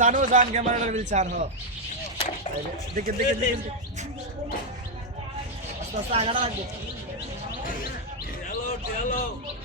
জানো জান ক্যামেরাটা বিল চার হ দেখেন দেখেন দেখেন আস্তে আস্তে আগাটা রাখবো এর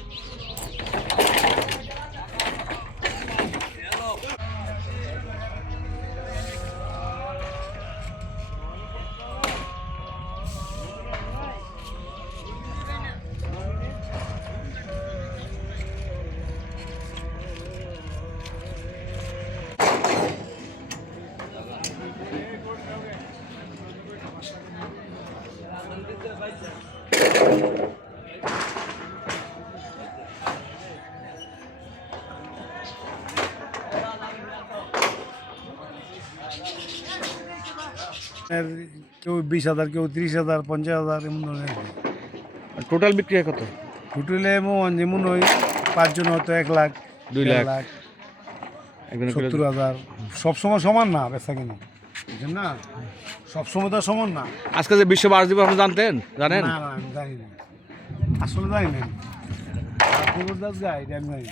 কেউ বিশ হাজার কেউ তিরিশ হাজার পঞ্চাশ হাজার এমন ধরনের। টোটাল বিক্রি হয় কত? হোটেলে এমন যেমন ওই পাঁচজন হয়তো এক লাখ দুই লাখ। সত্তর হাজার। সবসময় সমান না বেচা কিনা। বুঝছেন না? সবসময় তো আর সমান না। আজকে যে বিশ্ব বাস দিবস আপনি জানতেন? জানেন? না না আমি জানি না। আসলে না। আমি জানি না।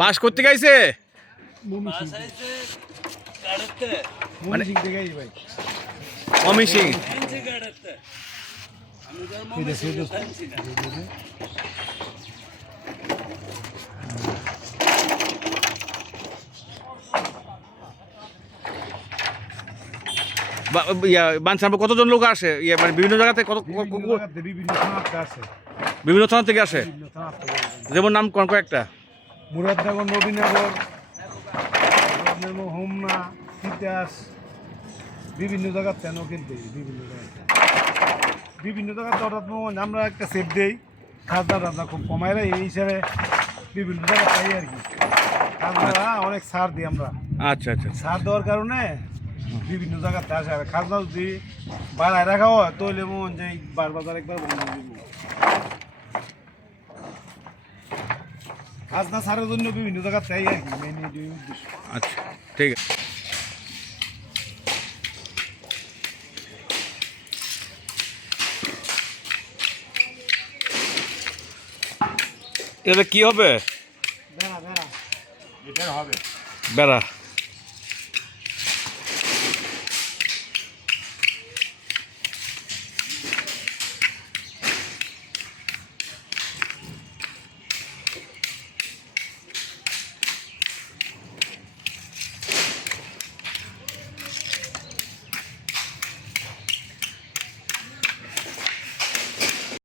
বাস করতে গাইছে মনি থেকে কতজন লোক আসে? ইয়ে মানে বিভিন্ন জায়গাতে কত ক- বিভিন্ন জায়গাতে বিভিন্ন স্থান থেকে আসে। যেমন নাম কোন কয়েকটা? মুরাদনগর নবীনগর আপনার হোমনা তিতাস বিভিন্ন জায়গার তেন কিনতে বিভিন্ন জায়গাতে বিভিন্ন জায়গাতে অর্থাৎ আমরা একটা সেট দেই খাজনা টাজনা খুব কমাই রাই এই হিসাবে বিভিন্ন জায়গায় পাই আর কি। খাজনা অনেক সার দিই আমরা। আচ্ছা আচ্ছা। সার দেওয়ার কারণে বিভিন্ন জায়গাতে আসে। আর খাজনা যদি বাড়ায় রাখা হয় তাহলে মন যাই বার বাজার একবার বন্ধ দিব খাজনা ছাড়ের জন্য বিভিন্ন জায়গা চাই আর কি মেনে উদ্দেশ্য। আচ্ছা ঠিক আছে। এটা কি হবে? বেড়া বেড়া। বেড়া।